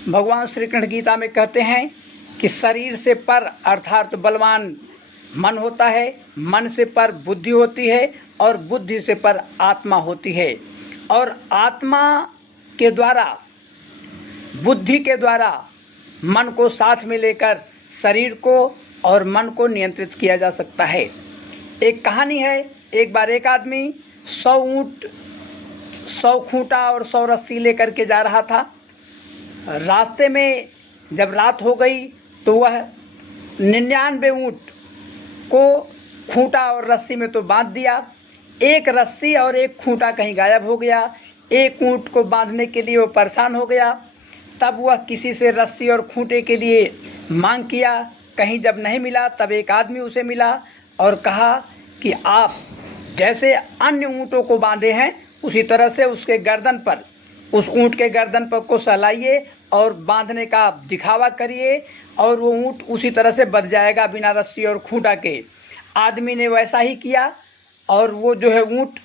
भगवान श्री कृष्ण गीता में कहते हैं कि शरीर से पर अर्थात बलवान मन होता है, मन से पर बुद्धि होती है और बुद्धि से पर आत्मा होती है। और आत्मा के द्वारा, बुद्धि के द्वारा मन को साथ में लेकर शरीर को और मन को नियंत्रित किया जा सकता है। एक कहानी है, एक बार एक आदमी 100 ऊँट, 100 खूंटा और 100 रस्सी लेकर के जा रहा था। रास्ते में जब रात हो गई तो वह 99 ऊँट को खूंटा और रस्सी में तो बांध दिया, एक रस्सी और एक खूंटा कहीं गायब हो गया। एक ऊँट को बांधने के लिए वो परेशान हो गया। तब वह किसी से रस्सी और खूंटे के लिए मांग किया। कहीं जब नहीं मिला तब एक आदमी उसे मिला और कहा कि आप जैसे अन्य ऊँटों को बांधे हैं उसी तरह से उसके गर्दन पर, उस ऊँट के गर्दन पर को सहलाइए और बांधने का दिखावा करिए और वो ऊँट उसी तरह से बंध जाएगा बिना रस्सी और खूंटा के। आदमी ने वैसा ही किया और वो जो है ऊँट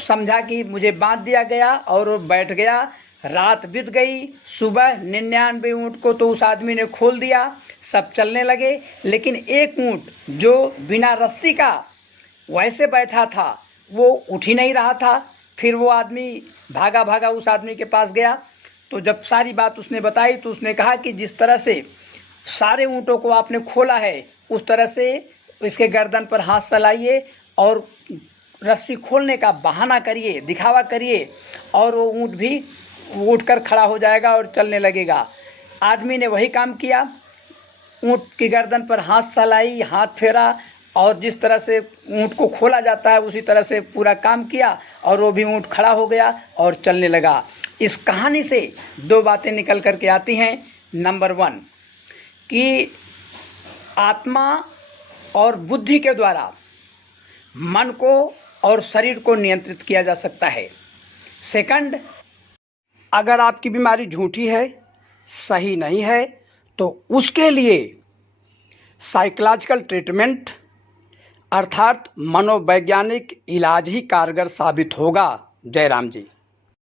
समझा कि मुझे बांध दिया गया और वो बैठ गया। रात बीत गई, सुबह 99 ऊँट को तो उस आदमी ने खोल दिया, सब चलने लगे। लेकिन एक ऊँट जो बिना रस्सी का वैसे बैठा था वो उठ ही नहीं रहा था। फिर वो आदमी भागा भागा उस आदमी के पास गया। तो जब सारी बात उसने बताई तो उसने कहा कि जिस तरह से सारे ऊँटों को आपने खोला है उस तरह से इसके गर्दन पर हाथ चलाइए और रस्सी खोलने का बहाना करिए, दिखावा करिए और वो ऊँट भी उठकर खड़ा हो जाएगा और चलने लगेगा। आदमी ने वही काम किया, ऊँट की गर्दन पर हाथ चलाई, हाथ फेरा और जिस तरह से ऊँट को खोला जाता है उसी तरह से पूरा काम किया और वो भी ऊँट खड़ा हो गया और चलने लगा। इस कहानी से 2 बातें निकल कर के आती हैं। नंबर 1 कि आत्मा और बुद्धि के द्वारा मन को और शरीर को नियंत्रित किया जा सकता है। सेकंड, अगर आपकी बीमारी झूठी है, सही नहीं है, तो उसके लिए साइकोलॉजिकल ट्रीटमेंट अर्थात मनोवैज्ञानिक इलाज ही कारगर साबित होगा। जय राम जी।